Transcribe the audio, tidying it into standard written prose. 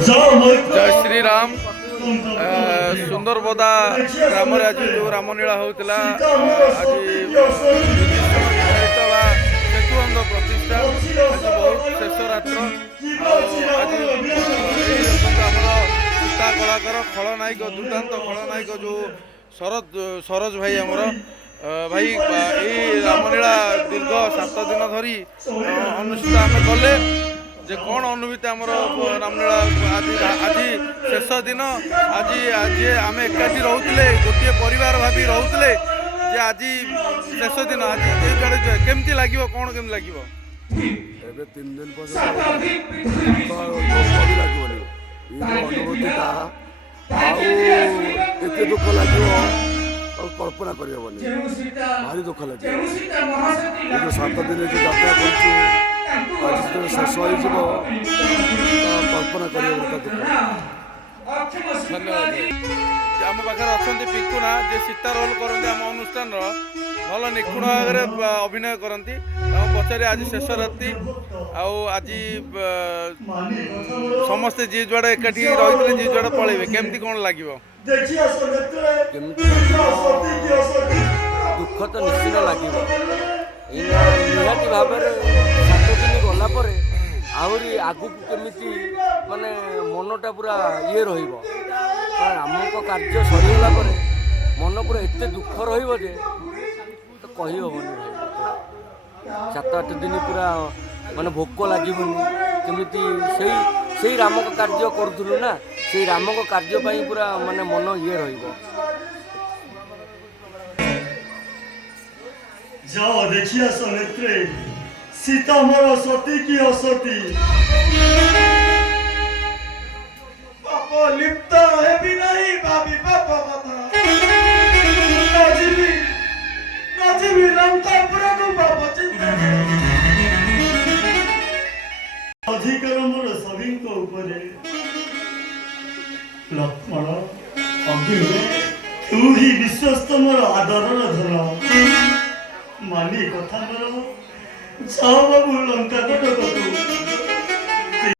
जय श्री राम। सुंदरबदा ग्राम आज जो रामलीला होता आज सेतुबंध प्रतिष्ठा आज बहुत शेष रात्र आज सीता कलाकार खलनायक दुर्दांत खलनायक जो सरोज भाई आमर भाई यही रामलीला दीर्घ 7 दिन धरी अनुष्ठित आम कले जे कौन अनुभूति आमर रामलीला आज आज शेष दिन आज आज आम एकाठी रोते गोटे परिवार भावी रोते जे आज शेष दिन आज केमती लगे कौन केमती लगे 3 दिन पर्यटन अनुभूति दुख लगे कल्पना करहबनी भारी दुख लगे 7 दिन जो यात्रा कर शेष हो कल्पना कर धन्यवाद। आम पाखे अच्छा पिंकुना जे सीता रोल करते आम अनुष्ठान भल निपुण भाव अभिनय करती पचारे आज शेष राति आज समस्ते जी जुआड़े एकाठी रही जी जुआड़े पलैबे केमती कौन लगे दुख तो निश्चित लगे निहाती भाव 7 दिन गलापर आहरी आगू केमी माने मनटा पूरा ये रमक कार्य सरीगला मन पूरा एत दुख रही तो कही हेनी भाई 7-8 दिन पूरा माने भोक लगे केमी से रामक कार्य करूँ ना से रामक कार्य पूरा माने मन ये जाओ देखिए नेत्रे सीता मोर सती की असती पाप लिप्त है भी नहीं भाभी पाप कथा नजीबी लंकापुरा को पाप चिंता अधिकार मोर सभी को ऊपर लक्ष्मण अग्नि तू ही विश्वस्त मोर आदर धन मानी कथा मोर जाओ बाबू लंका कटक